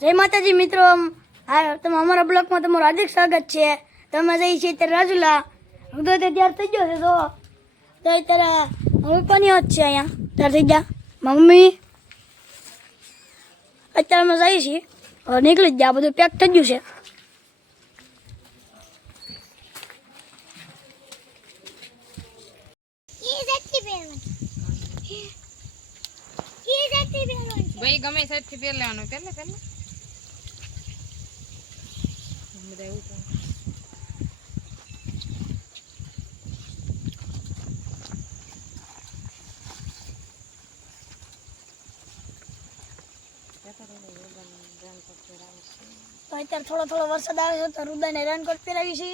જય માતાજી મિત્રો, તમે અમારા બ્લોગમાં તમારું હાર્દિક સ્વાગત છે। તમે જઈ છે અત્યારે રાજુલા, તો તૈયાર થઈ ગયો છે। તો અત્યારે મમ્મી પણ જ છે અહીંયા, તૈયાર થઈ ગયા મમ્મી। અત્યારે અમે જઈએ છીએ, હવે નીકળી જ ગયા, બધું પેક થઈ ગયું છે। ભાઈ ગમે સાઈડ થી પહેર લેવાનું, પહેલે બધા એવું તો અત્યારે થોડો વરસાદ આવે છે, તો રુદાને રેનકોટ પહેરાવી છે।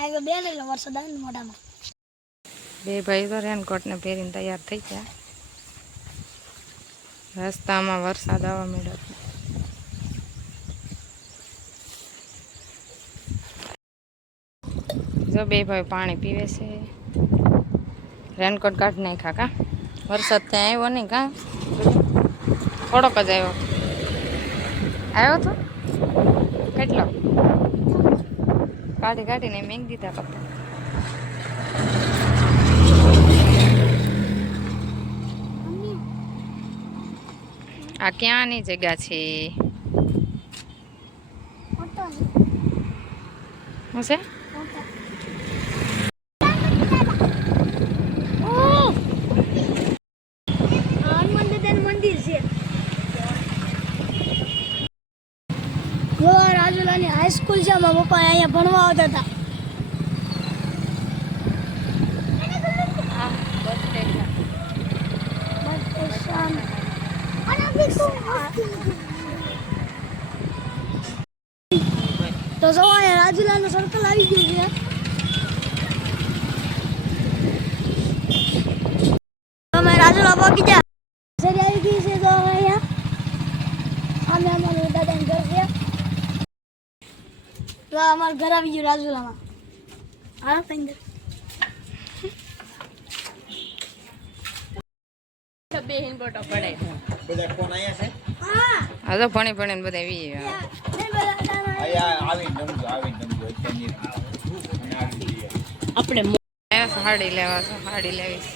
આગળ બેન એટલે વરસાદ આવે ને મોઢામાં। બે ભાઈ તો રેનકોટ ને પહેરીને તૈયાર થઈ ગયા। રસ્તામાં વરસાદ આવવા માંડ્યો। જો બે ભાઈ પાણી પીવે છે। રેનકોટ કાઢી નાખ્યા કા, વરસાદ ત્યાં આવ્યો નહીં કા, થોડોક જ આવ્યો તો કેટલો કાઢીને મેં દીધા કપડા। આ ક્યાંની જગ્યા છે? શું છે? મંદિર છે રાજુલાની હાઈસ્કૂલ છે। મારા પપ્પા અહીંયા ભણવા આવતા હતા। તો જો અહીંયા રાજુલાનું સર્કલ આવી ગયું છે। અમે રાજુલા પહોંચી ગયા, સરી આવી ગઈ છે। તો અહીંયા અમે અમારું દાદાનું ઘર છે। તો અમારું ઘર આવી ગયું રાજુલામાં। હા અંદર હા તો ભણી બધા આપણે સાડી લેવા છે, સાડી લેવી છે।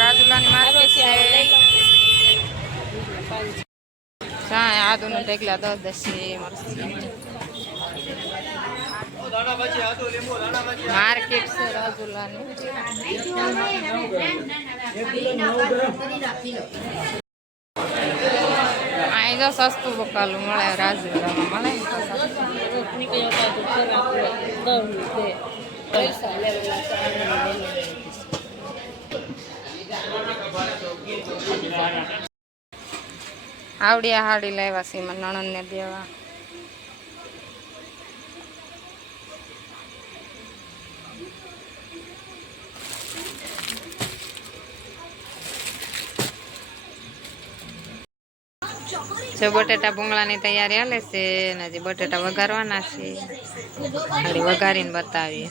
રાજુલાની માર્કેટ છે। આદુનું ટેકલા 10 છે, માર્કેટ છે રાજુલાની। અહીં જો સસ્તું બકાલું મળે રાજુલામાં, મળે આવડિયા હાડી લાવ્યા છે મારા નણંદને દેવા। જો બટેટા ભૂંગળાની તૈયારી હાલે છે ને, હજી બટેટા વઘારવાના છે, ખાલી વઘારીને બતાવીએ।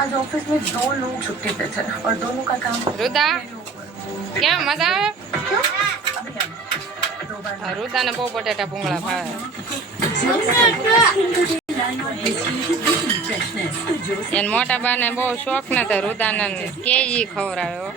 आज ऑफिस में 2 लोग छुट्टी पे थे और दोनों का काम रुदा क्या मजा આવે? रुदा ने बહુ બટેટા ભૂંગળા ભાવે। એને મોટા બાને બહુ શોખ ને, તો રુદાને કે ઈ ખવડાવ્યો।